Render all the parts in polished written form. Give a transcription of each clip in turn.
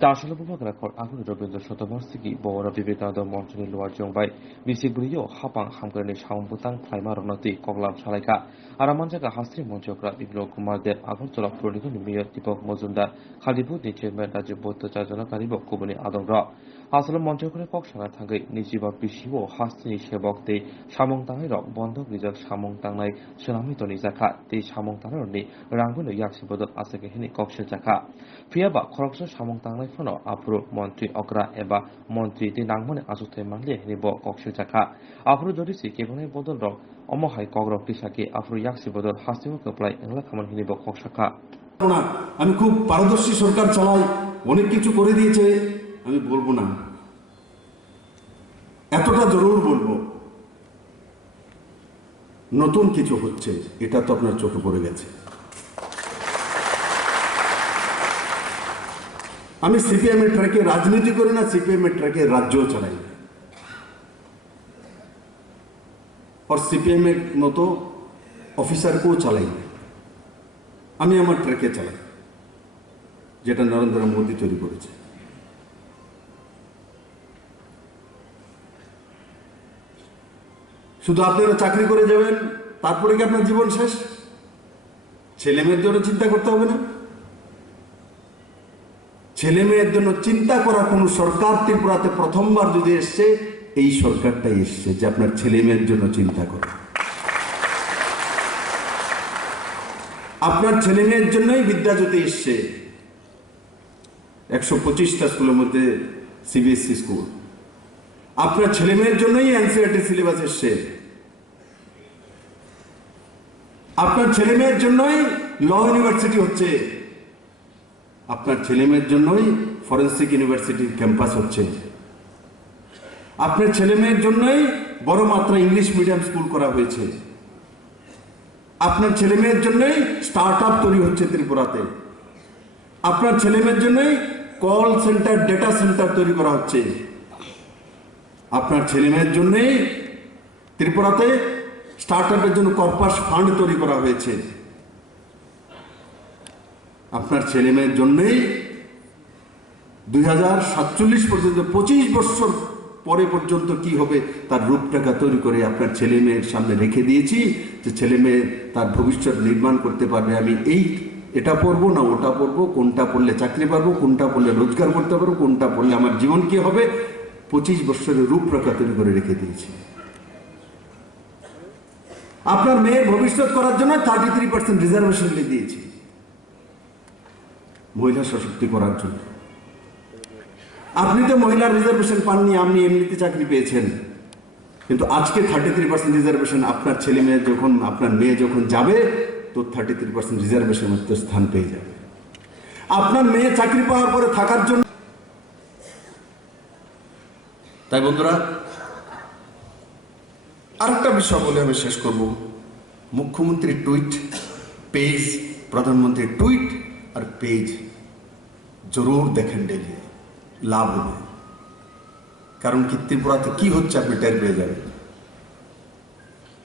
다시로 부모가 걸 아구르 로빈도 쇼도버스기 보어라 비비타도 몬트니 루아종바이 미시브리요 하방 함그레니 샤움부탄 플라이마로나티 거글람 살라이카 아라만자가 하스리 몬조그라 비브로 কুমারদের আগরতলা পৌর নিগমের mayor Dipak Majumdar খালিপুর chairman Rajib বৌদ্ধ চারজনা কারিব কুবনি আদংর আসলে মঞ্চকরে কক্সানা থাঙ্গै নিজিবা বিশিব হাস্তিনি সেবক তে সামং তাंनाय বন্ধক রিজাক সামং তাंनाय সোনামিতনি জাখা তে সামং তাंनायनि রাংবুনো ইয়াকসিবদল আসাকে হিনি কক্সে জাখা ফিয়াবা খরকস সামং তাंनाय ফনো আফরো মন্ত্রী অগ্রা এবা মন্ত্রী তে নাংমনে আসুতে মানলে হিনিব কক্সে জাখা আফরো জডিসি কেবনে বদল র অমহাই কগ্রক টিসাকে আফরো ইয়াকসিবদল হাস্তিমো কপ্লাই এংলা খামন হিনিব কক্সাখা আমি খুব পারদর্শী সরকার চালাই অনেক কিছু করে দিয়েছে আমি বলবো না এতটা জরুর বলবো নতুন কিছু হচ্ছে এটা তো আপনার চোখে পড়ে গেছে আমি সিপিএম এর ট্র্যাকে রাজনীতি করি না সিপিএম এর ট্র্যাকে রাজ্যও চালাই আর সিপিএম এর মতো অফিসারকেও চালাই আমি আমার ট্র্যাকে চালাই যেটা নরেন্দ্র মোদী তৈরি করেছে শুধু আপনারা চাকরি করে যাবেন তারপরে কি আপনার জীবন শেষ ছেলে মেয়ের জন্য চিন্তা করতে হবে না ছেলে মেয়ের জন্য চিন্তা করা কোন সরকার ত্রিপুরাতে প্রথমবার যদি এসছে এই সরকারটাই এসছে যে আপনার ছেলে মেয়ের জন্য চিন্তা করে আপনার ছেলে মেয়ের জন্যই বিদ্যাজ্যোতি এসছে 125টা স্কুলের মধ্যে সিবিএসই স্কুল আপনার ছেলে মেয়ের জন্যই এনসিইআরটি সিলেবাস এসছে আপনার ছেলে মেয়ের জন্যই ল ইউনিভার্সিটি হচ্ছে আপনার ছেলে মেয়ের জন্যই ফরেন্সিক ইউনিভার্সিটির ক্যাম্পাস হচ্ছে আপনার ছেলে মেয়ের জন্যই বড় মাত্রা ইংলিশ মিডিয়াম স্কুল করা হয়েছে আপনার ছেলে মেয়ের জন্যই স্টার্টআপ তৈরি হচ্ছে ত্রিপুরাতে আপনার ছেলে মেয়ের জন্যই কল সেন্টার ডেটা সেন্টার তৈরি করা হচ্ছে আপনার ছেলে মেয়ের জন্যই ত্রিপুরাতে স্টার্টআপের জন্য কর্পাস ফান্ড তৈরি করা হয়েছে আপনার ছেলে মেয়ের জন্যই 2047 পর্যন্ত 25 বছর পরে পর্যন্ত কি হবে তার রূপরেখা তৈরি করে আপনার ছেলে মেয়ের সামনে রেখে দিয়েছি যে ছেলে মেয়ে তার ভবিষ্যৎ নির্মাণ করতে পারবে আমি এটা পড়বো না ওটা পড়বো কোনটা পড়লে চাকরি পাবো কোনটা পড়লে রোজগার করতে পারবো কোনটা পড়লে আমার জীবন কি হবে 25 বছরের রূপরেখা তৈরি করে রেখে দিয়েছি আপনার মেয়ের ভবিষ্যৎ করার জন্য 33% রিজার্ভেশন দিয়েছি মহিলা সশক্তি করার জন্য আপনি তো মহিলার রিজার্ভেশন পাননি আপনি এমনিতে চাকরি পেয়েছেন কিন্তু আজকে 33% রিজার্ভেশন আপনার ছেলে মেয়ে যখন আপনার মেয়ে যখন যাবে তো 33% রিজার্ভেশনের মধ্যে স্থান পেয়ে যাবে আপনার মেয়ে চাকরি পাওয়ার পরে থাকার জন্য তাই বন্ধুরা আরেকটা বিষয় বলে আমি শেষ করব মুখ্যমন্ত্রীর টুইট পেজ প্রধানমন্ত্রীর টুইট আর পেজ জরুর দেখেন ডেলি লাভ হবে কারণ কি ত্রিপুরাতে কি হচ্ছে আপনি টের পেয়ে যাবেন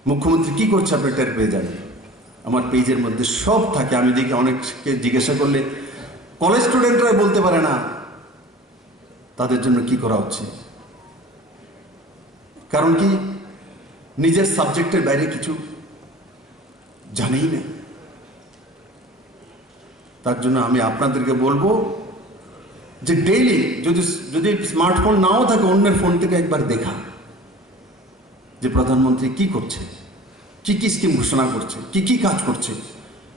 মুখ্যমন্ত্রী কি করছে আপনি টের পেয়ে যাবেন আমার পেজের মধ্যে সব থাকে আমি দেখি অনেককে জিজ্ঞাসা করলে কলেজ স্টুডেন্টরা বলতে পারে না তাদের জন্য কি করা হচ্ছে কারণ কি নিজের সাবজেক্টের বাইরে কিছু জানেই না তার জন্য আমি আপনাদেরকে বলবো যে ডেইলি যদি স্মার্টফোন নাও থাকে অন্যের ফোন থেকে একবার দেখা যে প্রধানমন্ত্রী কি করছে কি কি স্কিম ঘোষণা করছে কি কি কাজ করছে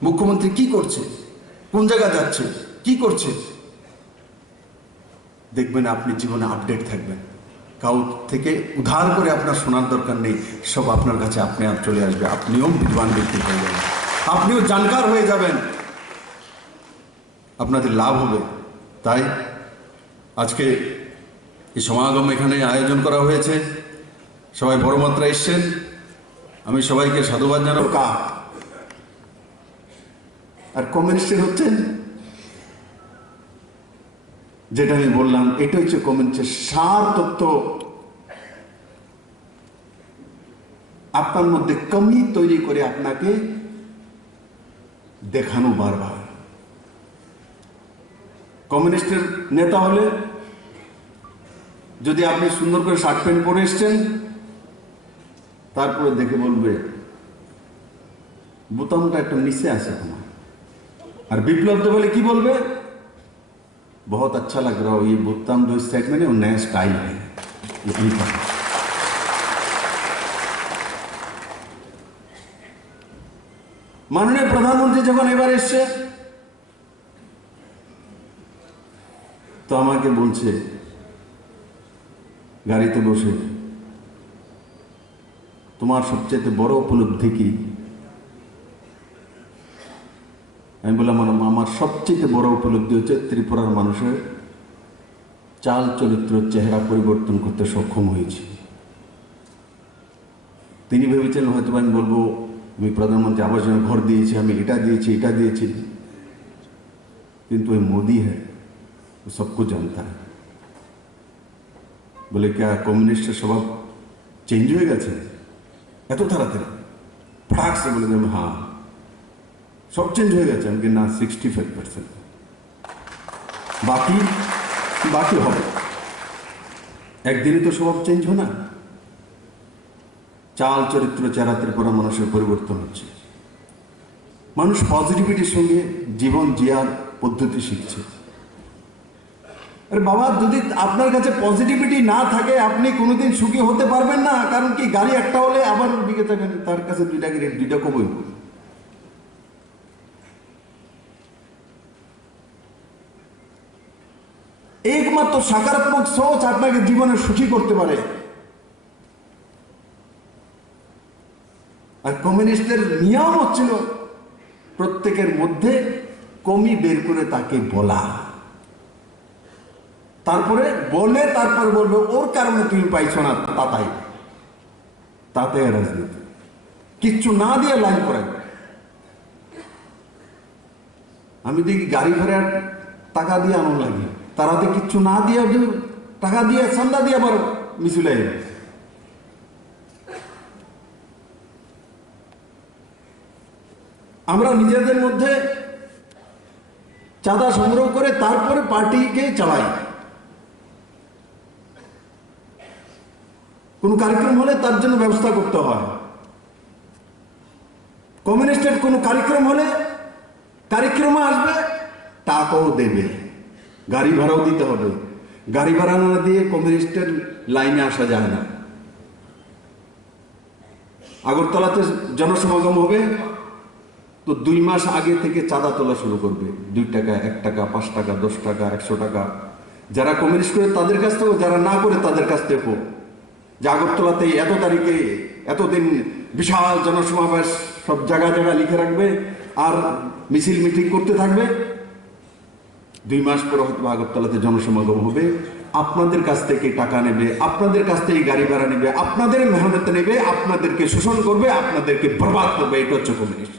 মুখ্যমন্ত্রী কি করছে কোন জায়গায় যাচ্ছে কি করছে দেখবেন আপনি জীবনে আপডেট থাকবেন কাউ থেকে উদ্ধার করে আপনার শোনার দরকার নেই সব আপনার কাছে আপনি আর চলে আসবে আপনিও বিদ্বান ব্যক্তি হয়ে যাবেন আপনিও জানকার হয়ে যাবেন আপনাদের লাভ হবে তাই আজকে এই সমাগম এখানে আয়োজন করা হয়েছে সবাই বড় মাত্রায় এসছেন আমি সবাইকে সাধুবাদ জানাবো আর কমিউনিস্টের হচ্ছেন যেটা আমি বললাম এটা হচ্ছে কমিউনিস্টের সার তত্ত্ব আপনার মধ্যে কমি তৈরি করে আপনাকে দেখানো বারবার কমিউনিস্টের নেতা হলে যদি আপনি সুন্দর করে শার্ট প্যান্ট পরে এসছেন, তারপরে দেখে বলবে বোতামটা একটু নিচে আছে তোমার। আর বিপ্লব তো বলে কি বলবে, बहुत अच्छा लग रहा हो, ये बोताम जो सेट में वो नया स्टाइल है। মাননীয় প্রধানমন্ত্রী যখন এবার এসছে তো আমাকে বলছে গাড়িতে বসে, তোমার সবচেয়ে বড় উপলব্ধি কি? আমি বললাম আমার সবচেয়ে বড় উপলব্ধি হচ্ছে ত্রিপুরার মানুষের চাল চরিত্র চেহারা পরিবর্তন করতে সক্ষম হয়েছি। তিনি ভেবেছেন হয়তো আমি বলবো আমি প্রধানমন্ত্রী আবাস যোজনা ঘর দিয়েছি, আমি এটা দিয়েছি এটা দিয়েছি, কিন্তু ওই মোदी है वो सबको जानता है। বলে क्या কমিউনিস্টের স্বভাব চেঞ্জ হয়ে গেছে এত তাড়াতাড়ি? ফটাক সে বলে দেবেন হ্যাঁ সব চেঞ্জ হয়ে গেছে। আমি না 65%, বাকি হবে। একদিনই তো স্বভাব চেঞ্জ হয় না। চাল চরিত্র চেহারা ত্রিপুরা মানুষের পরিবর্তন হচ্ছে। মানুষ পজিটিভিটির সঙ্গে জীবন জিয়ার পদ্ধতি শিখছে। আরে বাবা, যদি আপনার কাছে পজিটিভিটি না থাকে আপনি কোনোদিন সুখী হতে পারবেন না। কারণ কি, গাড়ি একটা হলে আবার দিকে থাকেন, তার কাছে দুইটা কবই। একমাত্র সকারাত্মক সোচ আপনাকে জীবনে সুখী করতে পারে। আর কমিউনিস্টের নিয়ম হচ্ছিল প্রত্যেকের মধ্যে কমি বের করে তাকে বলা, তারপরে বললো ওর কারণে তুমি পাইছো না, তাতে রাজনীতি। কিচ্ছু না দিয়ে লাইন করাই। আমি দেখি গাড়ি ভাড়ার টাকা দিয়ে আনন্দ লাগে, তারাতে কিচ্ছু না দিয়ে টাকা দিয়ে চান্দা দিয়ে আবার মিছিলে। আমরা নিজেদের মধ্যে চাঁদা সংগ্রহ করে তারপরে পার্টিকে চালাই। কোন কার্যক্রম হলে তার জন্য ব্যবস্থা করতে হয়। কমিউনিস্টের কোন কার্যক্রম হলে কার্যক্রমে আসবে, টাকাও দেবে, গাড়ি ভাড়াও দিতে হবে। গাড়ি ভাড়া না দিয়ে কমিউনিস্টের লাইনে আসা যায় না। আগরতলাতে জনসমাগম হবে তো 2 মাস আগে থেকে চাঁদা তোলা শুরু করবে। 2 টাকা, 1 টাকা, 5 টাকা, 10 টাকা, 100 টাকা। যারা কমিউনিস্ট করে তাদের কাছ থেকে, যারা না করে তাদের কাছ থেকে, যে আগরতলাতে এত তারিখে এতদিন বিশাল জনসমাবেশ, সব জায়গা লিখে রাখবে আর মিছিল মিটিং করতে থাকবে। 2 মাস পর হয়তো আগরতলাতে জনসমাগম হবে, আপনাদের কাছ থেকে টাকা নেবে, আপনাদের কাছ থেকে গাড়ি ভাড়া নেবে, আপনাদের মেহনত নেবে, আপনাদেরকে শোষণ করবে, আপনাদেরকে বরবাদ করবে। এটা হচ্ছে কমিউনিস্ট।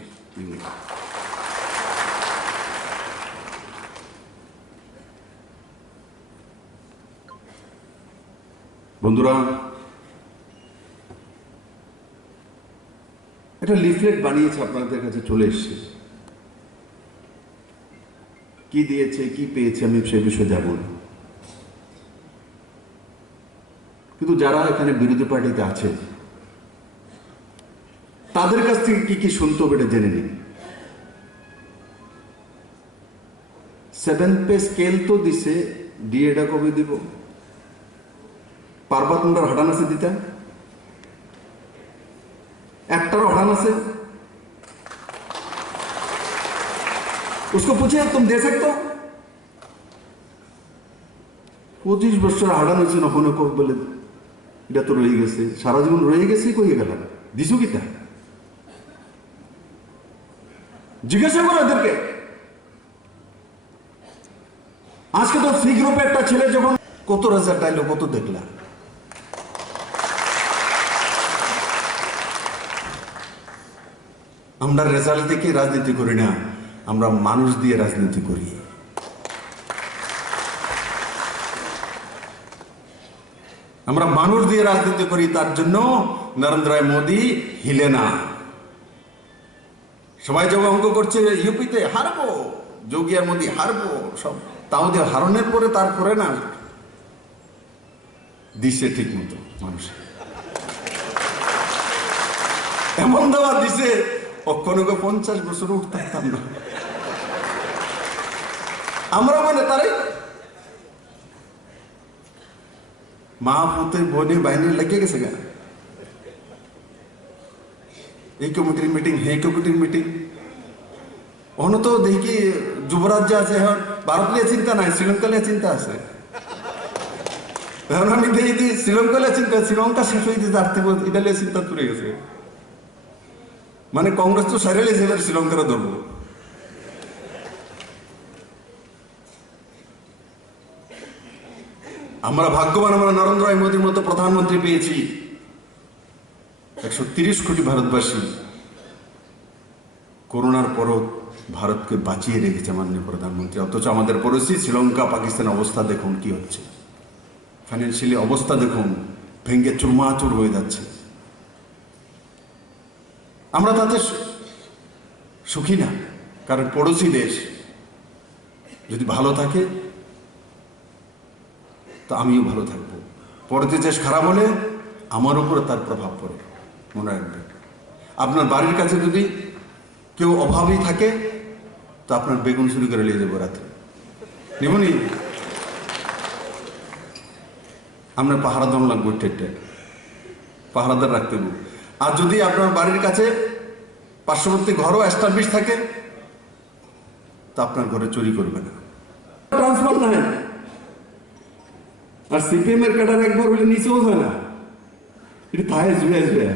বন্ধুরা, একটা লিফলেট বানিয়েছে, আপনাদের কাছে চলে এসছে। কি দিয়েছে, কি পেয়েছে আমি সে বিষয়ে যাব না, কিন্তু যারা এখানে বিরোধী পার্টিতে আছে তাদের কাছ থেকে কি কি শুনতে হবে এটা জেনে নিন। 7 পে স্কেল তো দিছে, ডিএটা কবে দিব? পারবা তোমরা হঠান আছে দিতে? একটারও হঠান আছে? उसको पूछे तुम दे सकते हो? 25 বছর হারান হয়েছে, নখনে কব বলে এটা তো রয়ে গেছে, সারা জীবন রয়ে গেছে, কই গেল দিছো কিতা? জিজ্ঞাসা করো এদেরকে। আজকে তো ফ্রি গ্রুপে একটা ছেলে যখন কত রেজাল্ট আইলো, কত দেখলা। আমরা রেজাল্ট দেখে রাজনীতি করি না, আমরা মানুষ দিয়ে রাজনীতি করি। আমরা মানুষ দিয়ে রাজনীতি করি, তার জন্য নরেন্দ্র মোদী হিলে না। সবাই যখন অঙ্ক করছে ইউপিতে হারবো, যোগী আর মোদী হারবো, সব তাও দিয়ে হারনের পরে তারপরে না দিছে ঠিক মতো মানুষ এমন দাওয়া দিছে কখনো 50 বছর উঠতে পারতাম না আমরা মানে তারাই মা পুতে বোনে বাইনে লেগে গেছে কেন এই কমিটির মিটিং হে কমিটির মিটিং অন্য তো দেখি যুবরাজ যে আছে এখন ভারত নিয়ে চিন্তা নাই শ্রীলঙ্কা নিয়ে চিন্তা আছে এখন আমি দেখি শ্রীলঙ্কা নিয়ে চিন্তা শ্রীলঙ্কা শেষ হয়ে যেতে আসতে এটা নিয়ে চিন্তা তুলে গেছে মানে কংগ্রেস তো সারে লেছে এবার শ্রীলঙ্কার ধরবো আমরা ভাগ্যবান আমরা নরেন্দ্র মোদীর মতো প্রধানমন্ত্রী পেয়েছি 130 কোটি ভারতবাসী করোনার পরও ভারতকে বাঁচিয়ে রেখেছে মাননীয় প্রধানমন্ত্রী অথচ আমাদের পড়োশি শ্রীলঙ্কা পাকিস্তান অবস্থা দেখুন কি হচ্ছে ফাইন্যান্সিয়ালি অবস্থা দেখুন ভেঙ্গে চুরমাচুর হয়ে যাচ্ছে আমরা তাতে সুখী না কারণ পড়োশি দেশ যদি ভালো থাকে তো আমিও ভালো থাকবো পরের দেশ খারাপ হলে আমার উপরে তার প্রভাব পড়ে মনে রাখবেন আপনার বাড়ির কাছে যদি কেউ অভাবী থাকে তো আপনার বেগুন চুরি করে নিয়ে যাবো রাত্রে নেবনি আমরা পাহারা দম লাগবো টেটে পাহারাদার রাখতে হবে আর যদি আপনার বাড়ির কাছে পার্শ্ববর্তী ঘরও এস্টাবলিশ থাকে তো আপনার ঘরে চুরি করবে না ট্রান্সফার নাই আর সিপিএম এর ক্যাডার একবার বলে নিচেও হয় না এটা থায় জুয়ে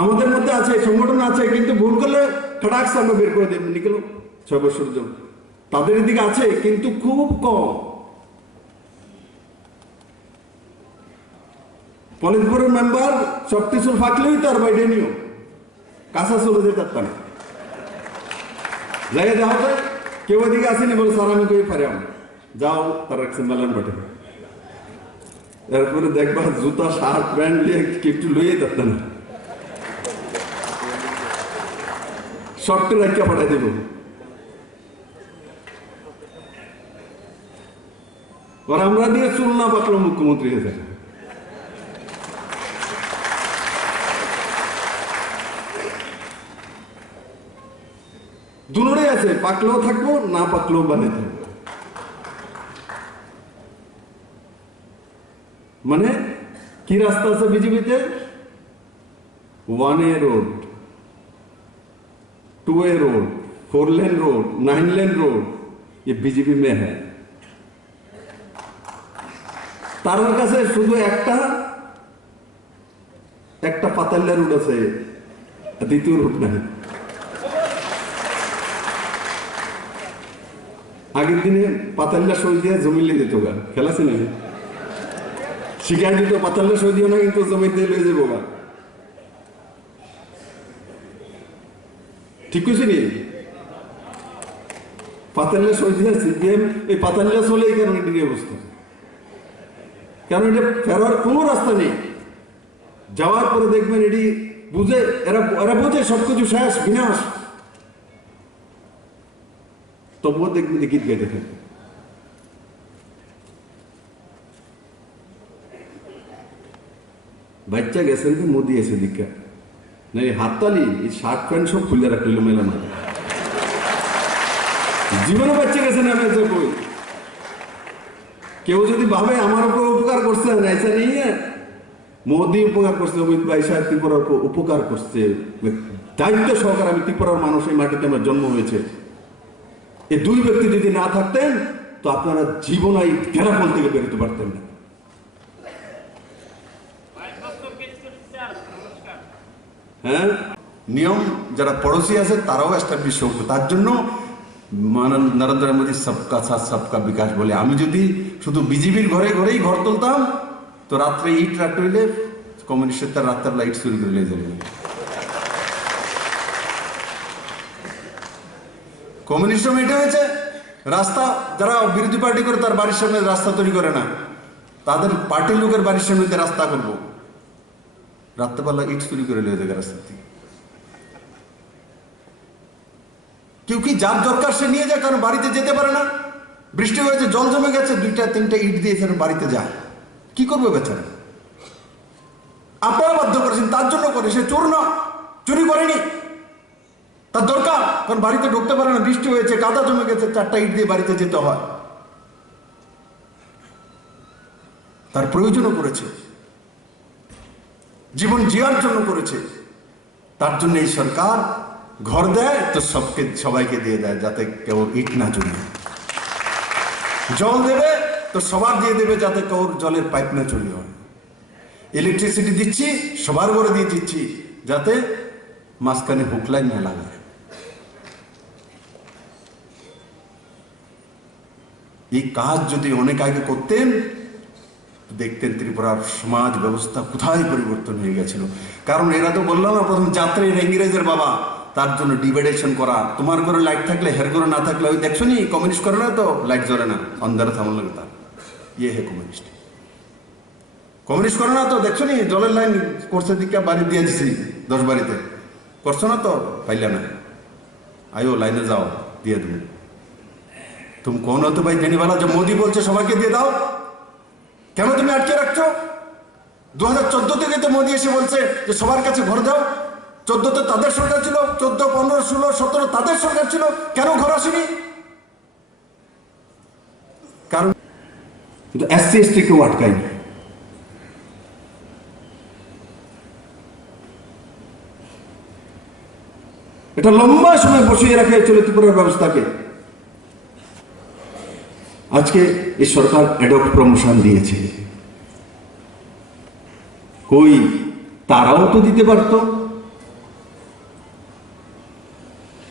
আমাদের মধ্যে আছে সংগঠন আছে কিন্তু ভুল করলে ফটাক সামনে বের করে দেবেন নিকেল 6 বছর জন্য তাদের দিকে আছে কিন্তু খুব কম পলিটব্যুরোর মেম্বার সব কিছু ফাঁকলেই তার বাইরে নিও কাঁচা চলে যেতে পারতাম জায়গায় যাওয়া যায় কেউ ওদিকে আসেনি বলে স্যার আমি কই পারি যাও তার রাখছে মেলান বাটে এরপরে দেখবা জুতা শার্ট প্যান্ট নিয়ে একটু লইয়ে যেতাম না শর্টে রাখিয়া পাঠাই দেব আর আমরা দিয়ে চুল না পাকলো মুখ্যমন্ত্রী হয়েছে দুটোই আছে পাকলেও থাকবো না পাকলেও বানিয়ে থাকবো মানে কি রাস্তা আছে বিজেপিতে 1A road 2A road 4 lane road 9 lane road ये बीजेपी में है তার কাছে শুধু একটা পাতাল্লা রুট আছে দ্বিতীয় রুট নাই আগের দিনে পাতাল্লা সই দিয়ে জমি লিয়ে দিত গা খেলাছে না শিখাই দিত পাতাল্লা সই দিও না কিন্তু জমিতে লয়ে যাবো গা ঠিক আছে নি পাতাল্লা সই দিয়ে সিপিএম এই পাতাল্লা চলে এই কারণে এই অবস্থা কারণ এটা ফেরার কোনো রাস্তা নেই যাওয়ার পরে দেখবেন এটি বুঝে এরা বোঝে সবকিছু শেষ বিনাশ তবুও দেখবেন গীত গাইতে থাকে বাচ্চা গেছেন তো মোদি এসে দীক্ষা না এই হাততালি এই শার্ট প্যান্ট সব খুলে রাখল মেলা না জীবনে বাচ্চা গেছেন আমি কই কেউ যদি ভাবে আমার উপর উপকার করছে ऐसा नहीं है মোদি উপকার করছে অমিত ভাই সাহেব ত্রিপুরার উপকার করছে দায়িত্ব সহকারে আমি ত্রিপুরার মানুষ এই মাটিতে আমার জন্ম হয়েছে এই দুই ব্যক্তি যদি না থাকতেন তো আপনারা জীবন এই ঘেরাপল থেকে বেরোতে পারতেন না হ্যাঁ নিয়ম যারা পড়োশি আছে তারাও এস্টাবলিশ হোক তার জন্য নরেন্দ্র মোদী সবকা সাথ সবকা বিকাশ বলে আমি যদি শুধু বিজেপির ঘরে ঘরেই ঘর তুলতাম তো রাত্রে ইট রাখলে কমিউনিস্টের তার রাত্রেবেলা ইট চুরি করে নিয়ে যাবে কমিউনিস্ট এটা হয়েছে রাস্তা যারা বিরোধী পার্টি করে তার বাড়ির সামনে রাস্তা তৈরি করে না তাদের পার্টির লোকের বাড়ির সামনে রাস্তা করবো রাত্রেবেলা ইট চুরি করে নিয়ে যাবে রাস্তা থেকে কেউ কি যার দরকার সে নিয়ে যায়, কারণ বাড়িতে যেতে পারে না, বৃষ্টি হয়েছে, জল জমে গেছে, 2-3টা ইট দিয়ে ফের বাড়িতে যায়, কি করবে বেচারা? আপনারা বাধ্য করেছেন, তার জন্য করে, সে চোর না, চুরি করেনি, তার দরকার, কারণ বাড়িতে ঢুকতে পারে না, বৃষ্টি হয়েছে, কাদা জমে গেছে, 4টা ইট দিয়ে বাড়িতে যেতে হয়, তার প্রয়োজনও করেছে, জীবন জিয়ার জন্য করেছে। তার জন্য এই সরকার ঘর দেয় তো সবাইকে দিয়ে দেয়, যাতে কেউ ইট না জমে। জল দেবে তো সবার দিয়ে দেবে, যাতে কেউ জলের পাইপ না চুরি হয়। ইলেকট্রিসিটি দিচ্ছি, সবার ঘরে দিয়ে দিচ্ছি, যাতে মাঝখানে হুক লাইন না লাগে। এই কাজ যদি অনেক আগে করতেন, দেখতেন ত্রিপুরার সমাজ ব্যবস্থা কোথায় পরিবর্তন হয়ে গেছিল। কারণ এরা তো বললাম না, প্রথম যাত্রা ইংরেজের বাবা, তার জন্য ডিভাইডেশন করা, তোমার ঘরে লাইট থাকলে হের ঘরে না থাকলে, ওই দেখছো নি কমিউনিস্ট করে না তো, লাইট জ্বলে না, অন্ধারে থামার লাগে, তার ইয়ে হে কমিউনিস্ট। কমিউনিস্ট করে না তো, দেখছো নি জলের লাইন করছে, দিকে বাড়ি দিয়ে দিছি 10 বাড়িতে, করছো না তো, পাইলে না, আয়ো লাইনে যাও, দিয়ে তুমি। তুমি কোন হতে ভাই দেনিওয়ালা, যে মোদি বলছে সবাইকে দিয়ে দাও, কেন তুমি আটকে রাখছো? 2014 থেকে তো মোদি এসে বলছে যে সবার কাছে ঘর দাও। 14তে তাদের সরকার ছিল, 14, 15, 16, 17 তাদের সরকার ছিল, কেন ঘর আসেনি? কারণ কিন্তু SC ST কেউ আটকায়নি। এটা লম্বা সময় বসিয়ে রাখা হয়েছিল ত্রিপুরার ব্যবস্থাকে। আজকে এই সরকার অ্যাডক প্রমোশন দিয়েছে, কই তারাও তো দিতে পারতো,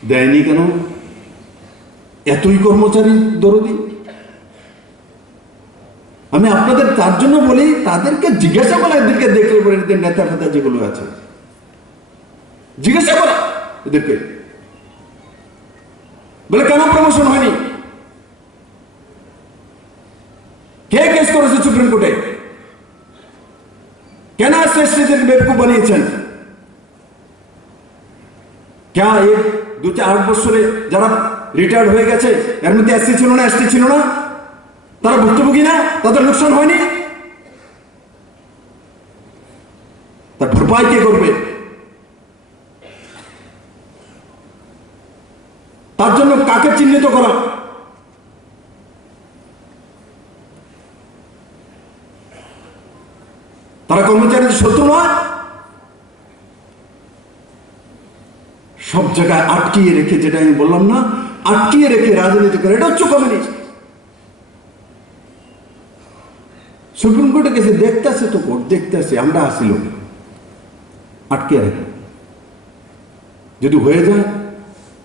দেয়নি কেন? এতই কর্মচারী দরদি। আমি আপনাদের তার জন্য বলি, তাদেরকে জিজ্ঞাসা করা, এদেরকে দেখলে পরে এদের নেতা ফেতা যেগুলো আছে, জিজ্ঞাসা করা এদেরকে, বলে কেন প্রমোশন হয়নি, কে কেস করেছে সুপ্রিম কোর্টে, কেন এসএসসিদের বেবকুফ বানিয়েছেন? क्या ये 2-4 বছরে যারা রিটায়ার্ড হয়ে গেছে, এর মধ্যে এসসি ছিল না, এসটি ছিল না, তারা ভুক্তভোগী না, তাদের লোকসান হয়নি? তার ভরপাই কে করবে? তার জন্য কাকে চিহ্নিত করা? তারা কর্মচারীদের শত্রু নয়, সব জায়গায় আটকিয়ে রেখে, যেটা আমি বললাম না, আটকিয়ে রেখে রাজনীতি করে, এটা হচ্ছে কমিউনিস্ট। সুপ্রিম কোর্টে গেছে, দেখতেছে তো কোর্ট, দেখতেছে, আমরা আসিল আটকে রাখে, যদি হয়ে যায়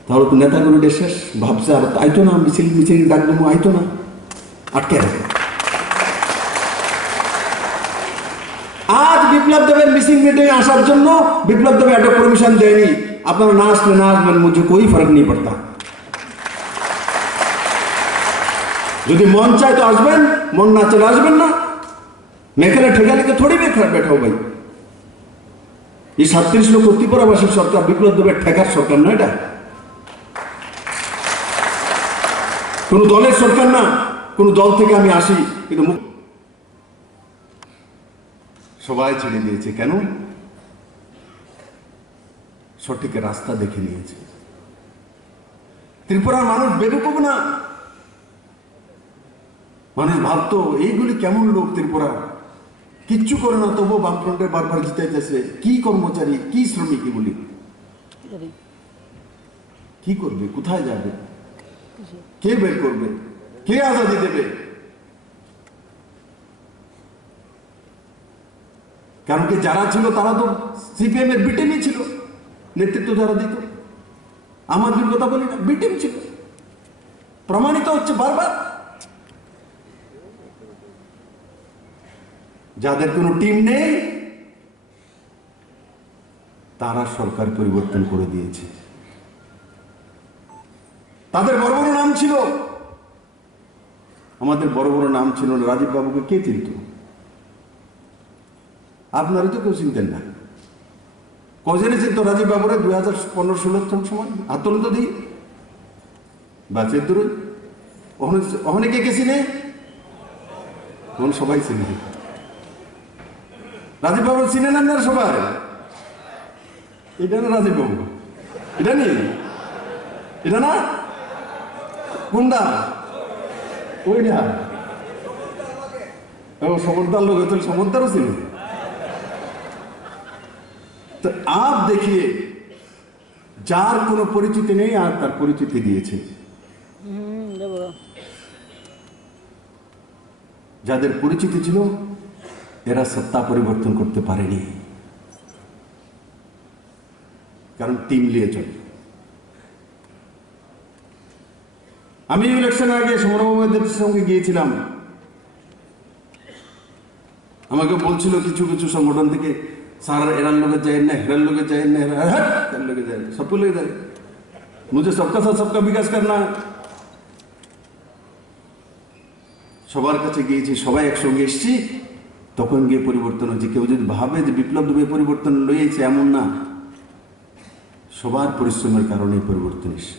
তাহলে তো নেতাগুলো শেষ, ভাবছে আর আইতো না, মিছিল মিছিল ডাক দেবো, আইতো না, আটকে রাখে। আজ বিপ্লব দেবের মিসিং মিটিং আসার জন্য বিপ্লব দেব একটা পারমিশন দেয়নি। আপনারা না আসলে না আসবেন, মুझे कोई फर्क नहीं पड़ता। যদি মন চায় তো আসবেন, মন না চলে আসবেন না। মেখেলে ঠেকা লেগে থোড়ি बैठा हो भाई। এই 37 লক্ষ ত্রিপুরাবাসীর সরকার, বিপ্লব দেবের ঠেকার সরকার না, এটা কোন দলের সরকার না। কোন দল থেকে আমি আসি, কিন্তু সবাই ছেড়ে দিয়েছে, কেন? সঠিক রাস্তা দেখে নিয়েছে। ত্রিপুরার মানুষ বেকুব না, মানুষ ভাবতো এইগুলি কেমন লোক, ত্রিপুরা কিচ্ছু করে না, তবুও বামফ্রন্টে বারবার জিতাইতেছে, কি কর্মচারী, কি শ্রমিক, এগুলি কি করবে, কোথায় যাবে, কে বের করবে, কে আজাদি দেবে? কারণ কি যারা ছিল তারা তো সিপিএম এর বিটেমই ছিল, নেতৃত্ব যারা দিত, আমাদের কথা বলি না, বিটেম ছিল, প্রমাণিত হচ্ছে বারবার। যাদের কোনো টিম নেই, তারা সরকার পরিবর্তন করে দিয়েছে। তাদের বড় বড় নাম ছিল, আমাদের বড় বড় নাম ছিল। রাজীব বাবুকে কে চিনত? আপনারই তো কেউ চিনতেন না। কজনে চিনত রাজীব বাবুরা? 2015-16 সময় হাত তুলুন তো দিই। বাসের দূরই ওখানে কে চিনে? তখন সবাই চিনে। রাজীব বাবু চিনেন আপনারা সবাই? এটা না রাজীব বাবু? এটা নেই, এটা না কোনটা? ওইটা সমর্দার লোক হচ্ছে, সমর্দারও ছিল। তো আপ দেখিয়ে যার কোনো পরিচিতি নেই আর তার পরিচিতি দিয়েছে। যাদের পরিচিতি ছিল এরা সত্তা পরিবর্তন করতে পারেনি, কারণ টিম নিয়ে চলে। আমি ইলেকশন আগে সমরবাবুদের সঙ্গে গিয়েছিলাম, আমাকে বলছিল কিছু কিছু সংগঠন থেকে, স্যার এরার লোকে যায় না, হেরার লোকে যায় না, হেরার লোকে যায় না, সবকে লোকে যায়, মুঝে সবকা সাথ সবকা বিকাশ করনা। সবার কাছে গিয়েছি, সবাই একসঙ্গে এসছি, তখন গিয়ে পরিবর্তন হচ্ছে। কেউ যদি ভাবে যে বিপ্লব দুবে পরিবর্তন লইয়েছে, এমন না, সবার পরিশ্রমের কারণে পরিবর্তন এসছে।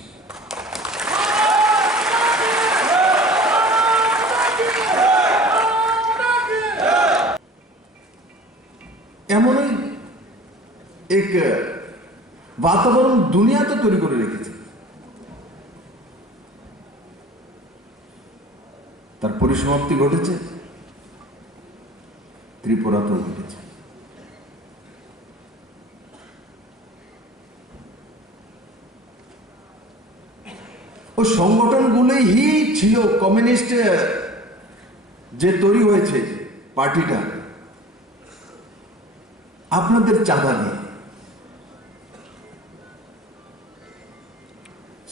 এমনই এক বাতাবরণ দুনিয়া তো তৈরি করে রেখেছে, তার পরিসমাপ্তি ঘটেছে, ত্রিপুরাতেও ঘটেছে। ও সংগঠনগুলোই ছিল কমিউনিস্ট যে তৈরি হয়েছে পার্টিটা, আপনাদের চাঁদা দিয়ে,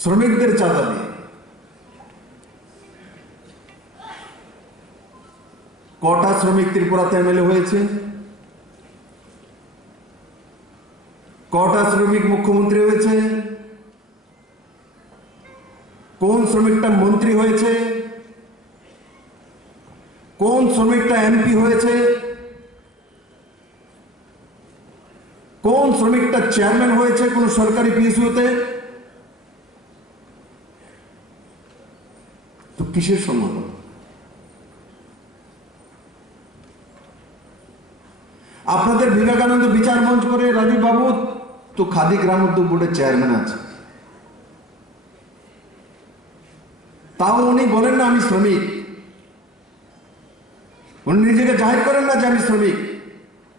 শ্রমিকদের চাঁদা দিয়ে। কটা শ্রমিক ত্রিপুরাতে এমএলএ হয়েছে? কটা শ্রমিক মুখ্যমন্ত্রী হয়েছে? কোন শ্রমিকটা মন্ত্রী হয়েছে? কোন শ্রমিকটা এমপি হয়েছে? কোন শ্রমিকটা চেয়ারম্যান হয়েছে কোন সরকারি পিএসইউতে? তো কিসের সম্মান? আপনাদের বিবেকানন্দ বিচার মঞ্চ করে রাজীব বাবু তো খাদি গ্রাম উদ্যোগ বোর্ডের চেয়ারম্যান আছে, তাও উনি বলেন না আমি শ্রমিক। উনি নিজেকে জাহির করেন না যে আমি শ্রমিক,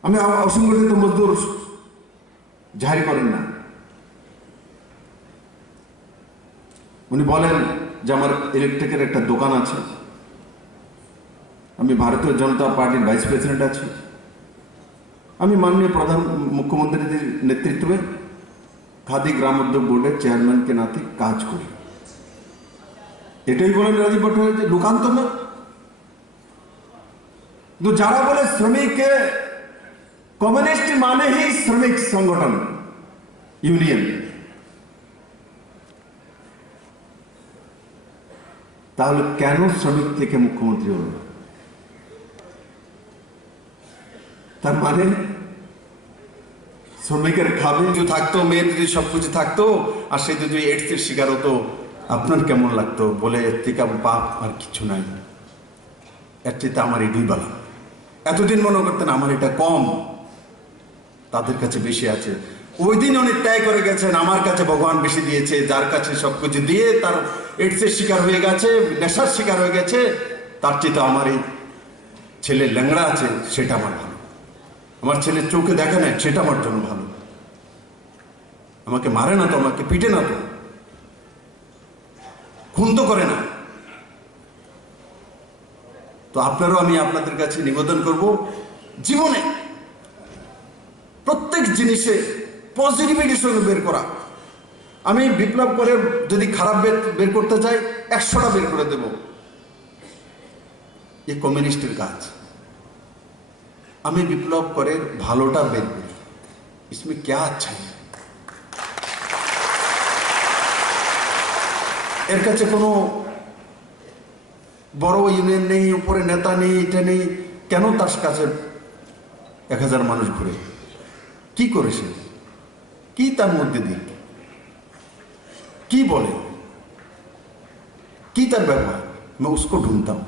আমি অসংগঠিত মজদুর জাহির করেন না। উনি বলেন যে আমার ইলেকট্রিকের একটা দোকান আছে, আমি ভারতীয় জনতা পার্টির ভাইস প্রেসিডেন্ট আছি, আমি মাননীয় প্রধান মুখ্যমন্ত্রীর নেতৃত্বে খাদি গ্রাম উদ্যোগ বোর্ডের চেয়ারম্যানকে নাতে কাজ করি। এটাই বলেন রাজীব ভট্টাচার্য, লোকান্ত না। কিন্তু যারা বলে শ্রমিক কমিউনিস্ট মানেই শ্রমিক সংগঠন ইউনিয়ন, তাহলে কেন শ্রমিক থেকে মুখ্যমন্ত্রী হল? তার মানে শ্রমিকের খাবে থাকতো, মেয়ের যদি সবকিছু থাকতো, আর সে যদি এইডসের শিকার হতো, আপনার কেমন লাগতো? বলে এর থেকে পাপ আর কিছু নাই, এর চেয়ে আমার এই দুই বেলা। এতদিন মনে করতেন আমার এটা কম, তাদের কাছে বেশি আছে। ওই দিন অনেক ত্যাগ করে গেছেন, আমার কাছে ভগবান বেশি দিয়েছে, যার কাছে সবকিছু দিয়ে তার এইডসের শিকার হয়ে গেছে, নেশার শিকার হয়ে গেছে, তার চেয়ে আমার এই ছেলে ল্যাংড়া আছে, সেটা আমার ভালো। আমার ছেলে চোখে দেখে না, সেটা আমার জন্য ভালো। আমাকে মারে না তো, আমাকে পিটে না তো, খুন তো করে না। তো আপনারও আমি আপনাদের কাছে নিবেদন করব, জীবনে প্রত্যেক জিনিসে পজিটিভিটির সঙ্গে বের করা। আমি বিপ্লব করে যদি খারাপ বের করতে চাই, 100টা বের করে দেব। এ কমিউনিস্টের কাজ। আমি বিপ্লব করে ভালোটা বের করি, ইসমে ক্যা আচ্ছা। এর কাছে কোনো বড় ইউনিয়ন নেই, উপরে নেতা নেই, এটা নেই, কেন তার কাছে 1000 মানুষ ঘুরে? কি করেছে? কি তার মধ্যে দিক? কি বলে? কি তার ব্যবহার, मैं उसको ढूंढता हूं।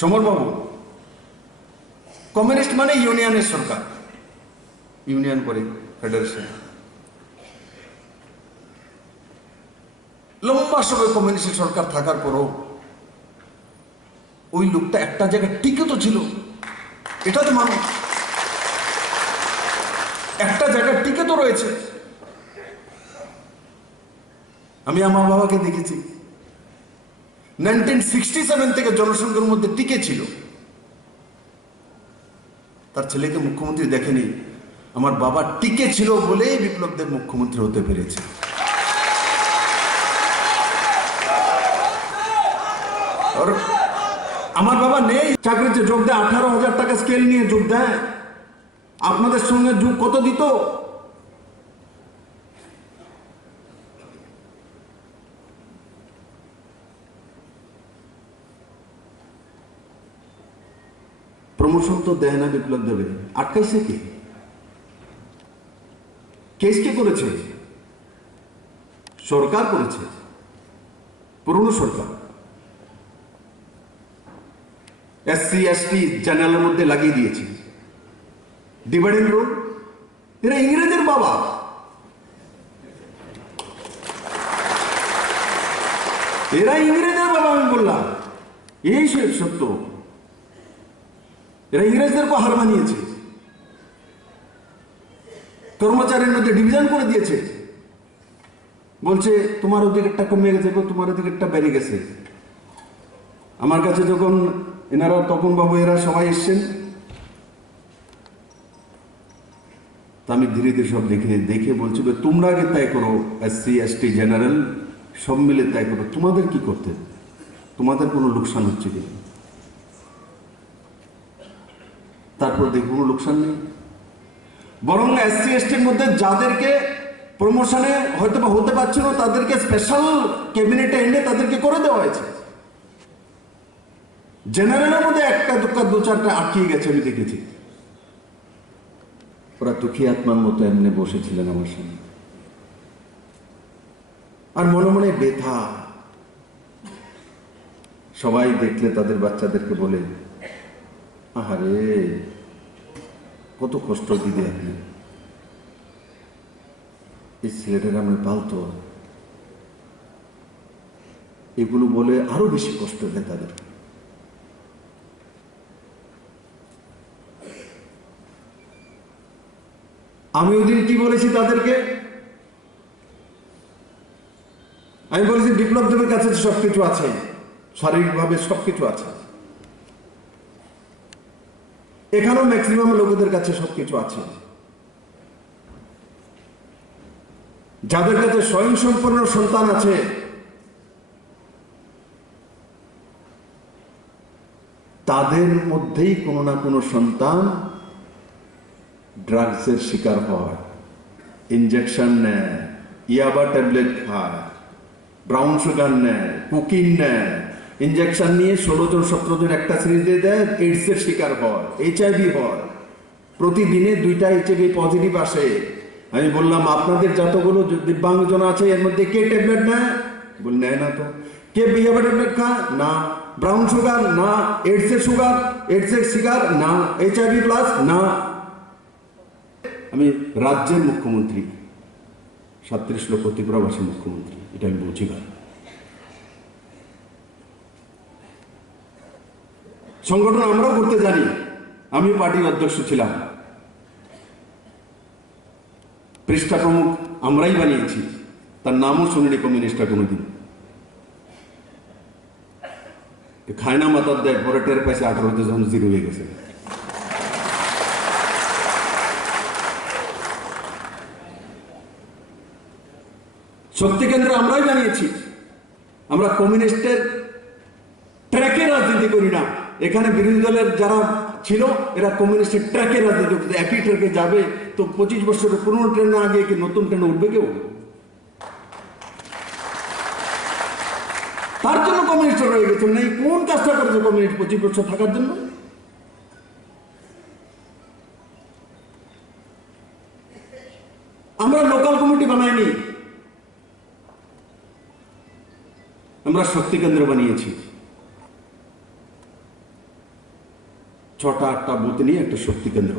সমর বাবু, কমিউনিস্ট মানে ইউনিয়নের সরকার, ইউনিয়ন করে ফেডারেশন, লম্বা সময় কমিউনিস্টের সরকার থাকার পরও ওই লোকটা একটা জায়গায় টিকে তো ছিল, এটা তো মানুষ একটা জায়গায় টিকে তো রয়েছে। আমি আমার বাবাকে দেখেছি 1967 থেকে জনসংখ্যার মধ্যে টিকে ছিল, তার ছেলেকে মুখ্যমন্ত্রী দেখেনি। আমার বাবা টিকে ছিল বলেই বিপ্লব দেব মুখ্যমন্ত্রী হতে পেরেছে। আর আমার বাবা নেই, চাকরিতে যোগ দেয় 18,000 টাকা স্কেল নিয়ে যোগ দেয়। আপনাদের সঙ্গে যোগ কত দিত? প্রমোশন তো দেয় না বিপ্লব দেবে, আটকাইছে কি? কেস কে করেছে? সরকার করেছে, পুরনো সরকার। এসসি এসটি জেনারেলের মধ্যে লাগিয়ে দিয়েছে ডিভাইডিং রোল। এরা ইংরেজের বাবা, এরা ইংরেজের বাবা। আমি বললাম এই সত্য, এরা ইংরেজদেরকে হার মানিয়েছে, কর্মচারীর মধ্যে ডিভিশন করে দিয়েছে। বলছে তোমার অধিকারটা কমে গেছে, তোমার অধিকারটা বেড়ে গেছে। আমার কাছে যখন এনারা তপন বাবু এরা সবাই এসছেন, তা আমি ধীরে ধীরে সব দেখে বলছি তোমরা আগে তাই করো, এসসি এসটি জেনারেল সব মিলে তাই করো, তোমাদের কি করতে, তোমাদের কোনো লোকসান হচ্ছে কিনা। তারপর দেখো কোনো লোকসান নেই, বরং এসসি এসটির মধ্যে যাদেরকে প্রমোশনে হয়তো বা হতে পারছিল তাদেরকে স্পেশাল ক্যাবিনেটে এনে তাদেরকে করে দেওয়া হয়েছে। জেনারেলের মধ্যে একটা দুঃখা দু চারটা আটকিয়ে গেছে, আমি দেখেছি। ওরা দুঃখী আত্মার মতো এমনি বসেছিলেন আমার সামনে, আর মনে মনে ব্যথা। সবাই দেখলে তাদের বাচ্চাদেরকে বলে আহারে কত কষ্ট দিদি আপনি, এই ছেলেটাকে আমরা পালতো, এগুলো বলে আরো বেশি কষ্ট দেয় তাদের। আমি ওই দিন কি বলেছি তাদেরকে? আমি বলেছি বিপ্লব দেবের কাছে সবকিছু আছে, শারীরিকভাবে সবকিছু আছে, এখানেও ম্যাক্সিমাম লোকেদের কাছে সবকিছু আছে। যাদের কাছে স্বয়ংসম্পূর্ণ সন্তান আছে তাদের মধ্যেই কোনো না কোনো সন্তান ড্রাগসের শিকার হয়, ইনজেকশন নেয়, ইয়াবা ট্যাবলেট খায়, ব্রাউন সুগার নেয়, কোকিন নেয়, ইনজেকশন নিয়ে 16 জন 17 জন একটা সিরিজে দেয়, এইডসের শিকার হয়, HIV হয়, প্রতিদিনে 2টা HIV পজিটিভ আসে। আমি বললাম আপনাদের যতগুলো দিব্যাঙ্গজন আছে এর মধ্যে কে ট্যাবলেট নেয়? বল নেয় না তো। কে ইয়াবা ট্যাবলেট খায়? না। Brown sugar? না। এইডসের সুগার, এইডসের শিকার? না। HIV plus? না। আমি রাজ্যের মুখ্যমন্ত্রী, 37 লক্ষ ত্রিপুরাবাসী মুখ্যমন্ত্রী, এটা আমি বলছি ভাই। সংগঠন আমরাও করতে জানি, আমি পার্টির অধ্যক্ষ ছিলাম, পৃষ্ঠা প্রমুখ আমরাই বানিয়েছি, তার নামও শুনিনি কমিউনিস্টরা কোনোদিন। খায় না মাতার দেয়, পরে টের পাইছে 18তে যখন জিরো হয়ে গেছে। শক্তি কেন্দ্র আমরাই বানিয়েছি। আমরা কমিউনিস্টের ট্র্যাকে রাজনীতি করি না। এখানে বিরোধী দলের যারা ছিল এরা কমিউনিস্টের ট্র্যাকে রাজনীতি করতে, একই ট্র্যাকে যাবে তো 25 বছরের পুরনো ট্রেন না গিয়ে কি নতুন ট্রেনে উঠবে কেউ? তার জন্য কমিউনিস্ট রয়ে গেছে। না কোন কাজটা করেছে কমিউনিস্ট 25 বছর থাকার জন্য? আমরা লোকাল কমিটি বানাইনি, আমরা শক্তি কেন্দ্র বানিয়েছি, 6টা-8টা বুথ নিয়ে একটা শক্তি কেন্দ্র।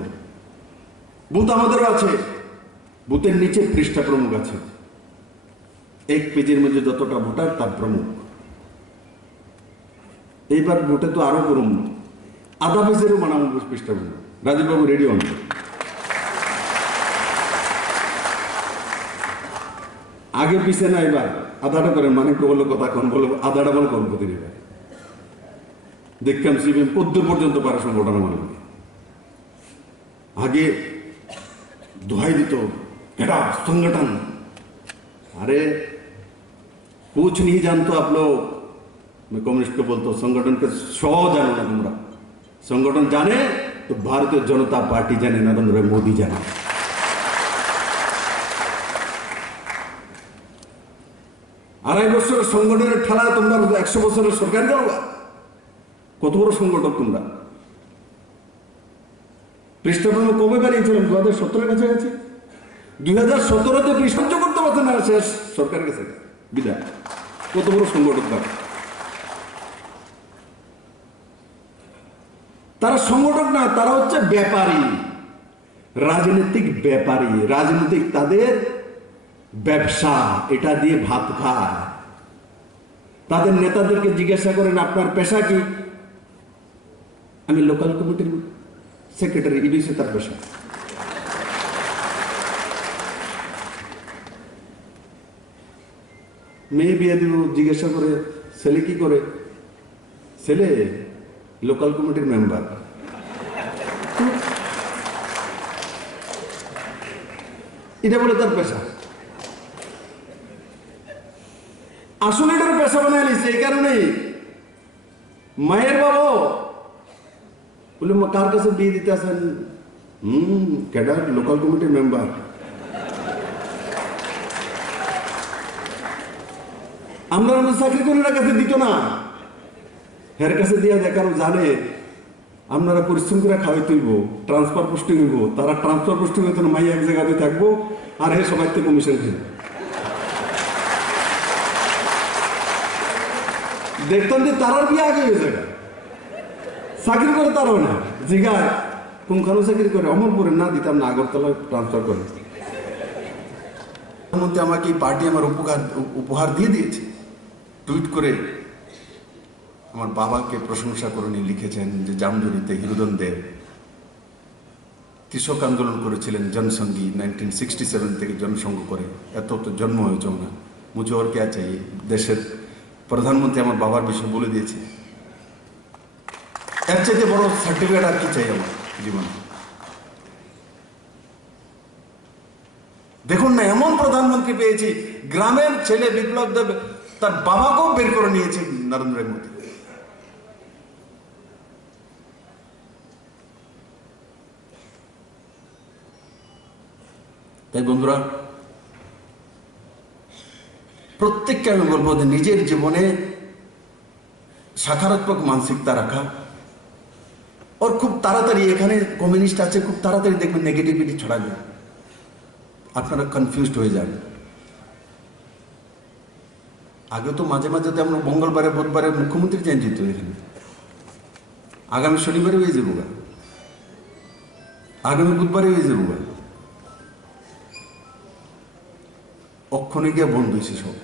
বুথ আমাদেরও আছে, বুথের নিচে পৃষ্ঠা প্রমুখ আছে, এক পেজের মধ্যে যতটা ভোটার তার প্রমুখ। এইবার ভোটে তো আরো করুন, আধা পেজেরও বানাবো পৃষ্ঠা প্রমুখ। রাজীববাবু রেডি হন। আগে পিছিয়ে না, এবার আধাটা করেন, মানে বললো কথা কন বলো, আধাটা বল কম প্রতিদিন। এবার দেখতাম সিপিএম কদ্দূর পর্যন্ত পারে সংগঠন মানে আগে দোহাই দিত এটা संगठन। अरे कुछ नहीं जानते आप लोग। मैं कम्युनिस्ट को बोलता हूँ संगठन के 100 जानो ना तुमरा। संगठन जाने तो भारतीय जनता पार्टी जाने, नरेंद्र मोदी जाने। আড়াই বছরের সংগঠনের ঠেলা তোমরা 100 বছরের সরকার গেল। কত বড় সংগঠক তোমরা। পৃষ্ঠপোষক কবে বানিয়েছিলাম? 2017-এর কাছাকাছি। 2017-তে পৃষ্ঠ করতে পারছে না, শেষ সরকারের কাছে বিদায়। কত বড় সংগঠক তারা সংগঠক না, তারা হচ্ছে ব্যাপারী, রাজনৈতিক ব্যাপারী। রাজনৈতিক তাদের ব্যবসা, এটা দিয়ে ভাত খায়। তাদের নেতাদেরকে জিজ্ঞাসা করেন আপনার পেশা কি? আমি লোকাল কমিটির সেক্রেটারি, ইডিসি তার পেশা। মেয়ে বিয়ে দিব, জিজ্ঞাসা করে ছেলে কি করে? ছেলে লোকাল কমিটির মেম্বার। এটা বলে তার পেশা। আসলে এটার পেশা বানায় নিচ্ছে। এই কারণেই মায়ের বাবা বলে কার কাছে বিয়ে দিতে আসেন? ক্যাডার লোকাল কমিটির মেম্বার। আমরা চাকরি করি না, কাছে দিত না, হের কাছে দিয়া দেখানো জানে আপনারা পরিশ্রম করে খাওয়াই তুলবো, ট্রান্সফার পোস্টিং হইব। তারা ট্রান্সফার পোস্টিং হইতো না, মাই এক জায়গাতে থাকবো আর হে সবাই থেকে কমিশন খেয়ে দেখতাম যে তারার বিয়ে আগে হয়ে যাবে। চাকরি করে তারাও না, জিগায় কোনখানে চাকরি করে? অমরপুরে। না, দিতাম না, আগরতলা ট্রান্সফার করে। প্রধানমন্ত্রী আমাকে এই পার্টি আমার উপহার দিয়ে দিয়েছে। টুইট করে আমার বাবাকে প্রশংসা করে নিয়ে লিখেছেন যে জামজুরিতে হিরোদন দেব কৃষক আন্দোলন করেছিলেন, জনসংঘী 1967 থেকে জনসংঘ করে। এত তো জন্ম হয়েছে না, মুঝে ওর কে চাই। দেশের প্রধানমন্ত্রী আমার বাবার বিষয়ে বলে দিয়েছে। এর চাইতে বড় সার্টিফিকেট আর কি চাই আমার জীবনে? দেখুন না, এমন প্রধানমন্ত্রী পেয়েছি, গ্রামের ছেলে বিপ্লব দেব তার বাবাকেও বের করে নিয়েছে নরেন্দ্র মোদী। তাই বন্ধুরা, প্রত্যেককে আমি বলবো যে নিজের জীবনে সকারাত্মক মানসিকতা রাখা। ওর খুব তাড়াতাড়ি, এখানে কমিউনিস্ট আছে, খুব তাড়াতাড়ি দেখবেন নেগেটিভিটি ছড়াবে, আপনারা কনফিউজড হয়ে যান। আগে তো মাঝে মাঝে তো আমরা মঙ্গলবারে বুধবারে মুখ্যমন্ত্রী চেঞ্জ হইত, এখানে আগামী শনিবারে হয়ে যাবো, আগামী বুধবারে হয়ে যাবো। অক্ষণে গিয়ে বন্ধ হয়েছে সব।